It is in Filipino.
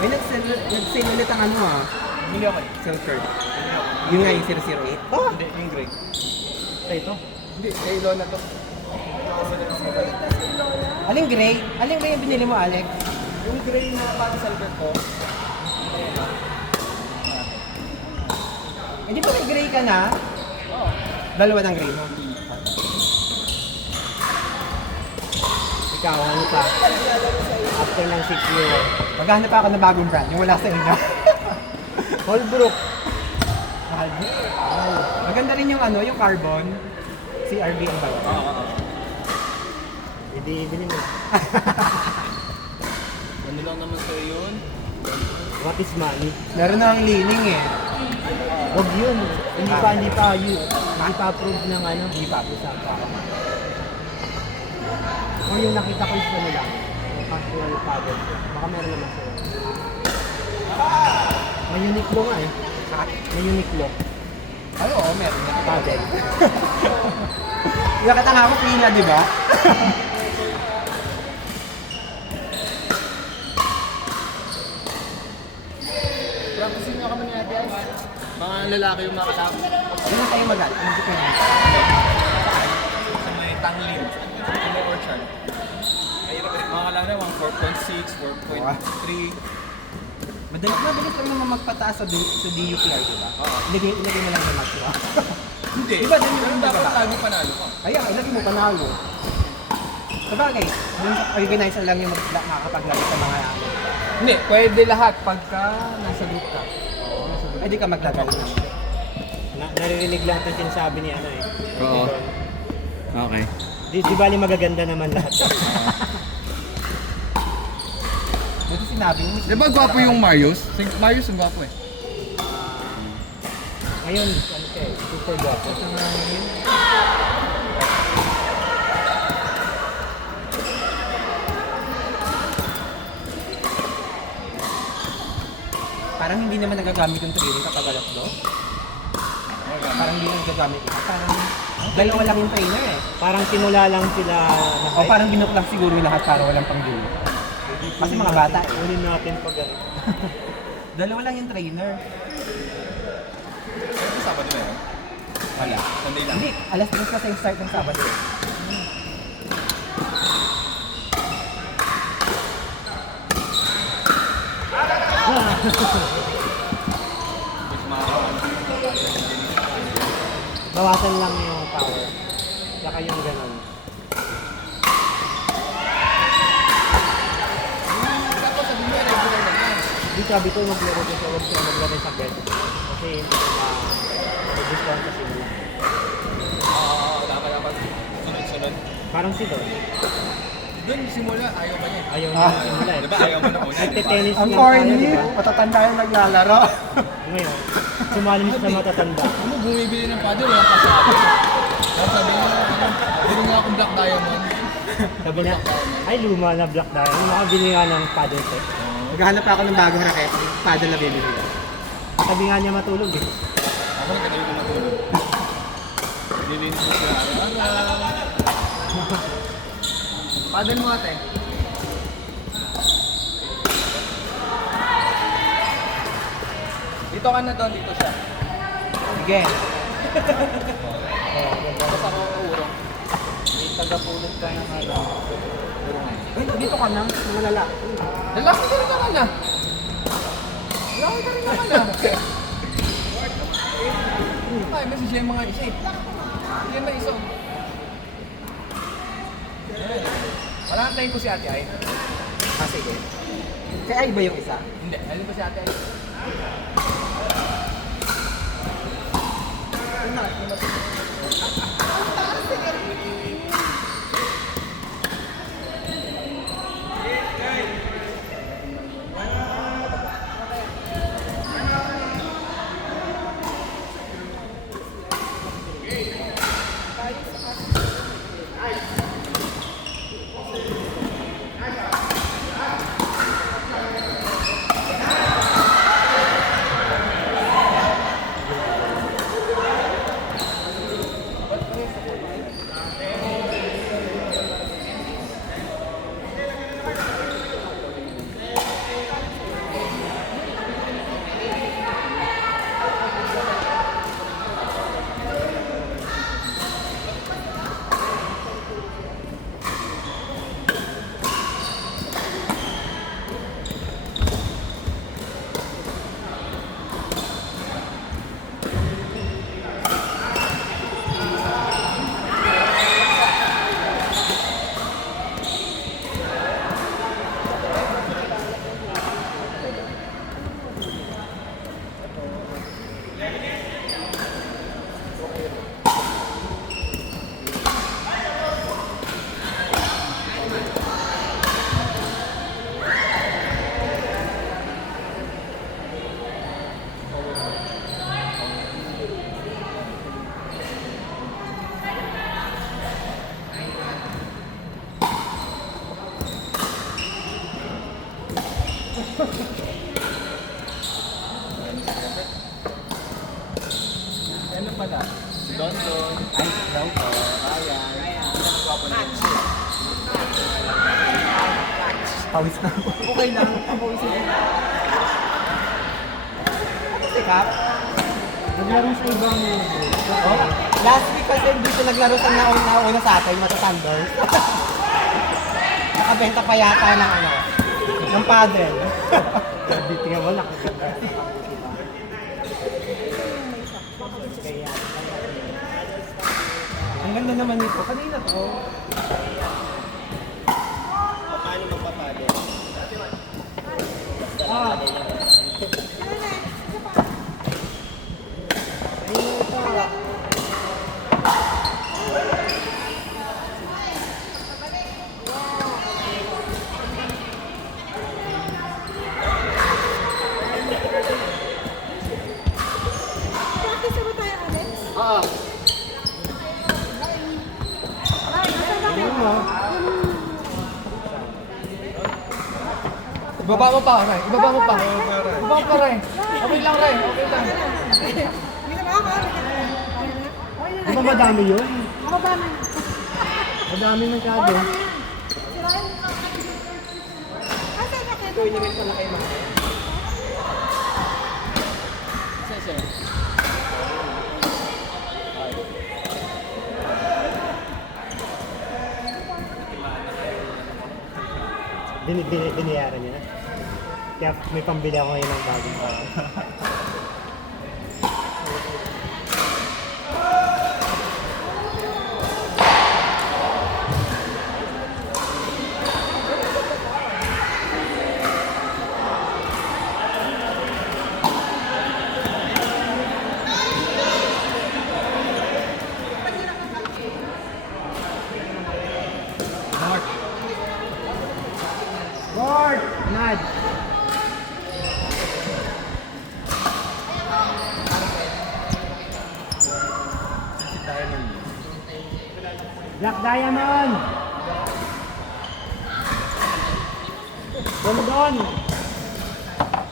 May nag-sale ulit ang ano ah. Bili ako eh. Silker. Yung nga yung 008. Oh! Hindi, yung gray. Ito. Hindi, kay Lola to. Aling gray? Aling gray yung binili mo, Alex? Yung gray na pati silver ko. Hindi pa may gray ka na? Oo. Dalawa ng gray mo. Ikaw, ano pa? After ng 6 years. Maghanap pa ako ng bagong brand, yung wala sa inyo. Holbrook. Maganda rin yung ano, yung carbon. CRB ang bawa. Oo. Hindi, bilhin mo. Ano lang naman sa'yo yun? What is money? Meron na ang lining eh. Huwag yun. Hindi pa approve ng ano. Hindi pa approve pa. O yung nakita ko is ano lang. Yung casual paddle. Baka meron naman sa'yo. May Uniqlo nga eh. May Uniqlo. Ay, oo, meron na. Paddle. Nakita nga ako pila, di ba? Practicing nga kami ni Ate Ice. Mga lalaki yung makasama. Ano na tayo mag-al? Ano dito na? Sa may Tanglin. Sa may Orchard. Mga kalaki, 4.6, 4.3. Madalis lang naman magpataas sa DUPR, di ba? Oo. Ilagay mo lang sa match, diba? Hindi. Diba, dun yung Pero diba? dapat lagi panalo ka. Ayan, ilagay mo panalo. Sabagay, yung organizer lang yung makakapaglagay sa mga ano. Hindi, pwede lahat pagka nasa group ka. Ay, di ka maglagay. Naririnig lang ito sinasabi ni ano eh. Oo. Okay. Di bali magaganda naman lahat. Buti sinabi mo. Di ba gwapo yung Marius? Marius ang gwapo eh. Ngayon, ano siya eh, super gwapo. Parang hindi naman nagagamit yung training kapag alas do. Parang hindi nagagamit. Parang dalawa lang yung trainer eh. Parang simula lang sila na O parang binuk lang siguro yung lahat para walang panggulo. Kasi mga bata eh. Unin natin pag ano. Dalawa lang yung trainer. Ito Sabado na yun? Wala. Sunday lang. Hindi, alas 10 kasi yung start ng Sabado. Mas makakawan. Bawasan lang yung power. Saka yung ganon. Tapos sabi mo, regular na yan. Di sabi ko maglaro ko huwag siya maglaro sa bed. Kasi hindi ko ma-discount kasi nila. Oo, dapat. Sunod-sunod. Parang si Don. Doon simula, ayaw pa niya. Ayaw na simula eh. Diba ayaw mo na una? Nagte-tennis Ang lang corny, tayo, diba? matatanda yung naglalaro. Ngayon, sumali mo sa matatanda. Ano, bumibili ng paddle, walang pasabi. Tapos sabi mo, bili nga akong Black Diamond. Sabi na, ay luma na black dahil. Makabili nga ng paddle set. Maghanap ako ng bagong racket. Paddle na bibili ko. Sabi nga niya matulog eh. Ako na tagal ko matulog. Nilinis ko siya araw-araw. Paddle mo ate. Dito ka na doon, dito siya. Sige. Tapos ako urong. May tagapulot ka ng ano. Ay, dito ka na. Mga lalaki. Lalaki ka rin naman ah. Lalaki ka rin naman ah. Ay, may sila yung mga isa eh. Sila yung isa. Ayan. Wala nang tayo ko si Ate Ay. Ah, sige. Kaya iba yung isa? Hindi, alin ko si Ate Ay. Ano pala? Si Don Don. Ay, daw ko. Ryan. Pawis na ako. Okay lang. Pawis na. Sikap. Naglaro sa ibang oh, last week kasi dito naglaro sa nauna sa atin, Mata Thunders. Nakabenta pa yata ng ano, ng paddle. Dito nga mo, nakaganda. Ang ganda naman nito. Kanina to. Paano magpapadel? Ah. Practice na ba tayo, Alex? Ah, Ay, nasa na Ayun mo. ibaba mo pa, Ray. Ibaba mo pa. Ibaba mo pa, Ray. Okay lang, Ray. Okay lang. Hindi na ba ako? Di ba madami yun? Ako ba na? Madami masyado. Ano yan? Si Ryan? Asa na kayo? Tournament pala kayo mga. Isa. Binayaran niya na. Kaya may pambili ako ngayon ng bagong bago. Board! Nad! Black Diamond! Don!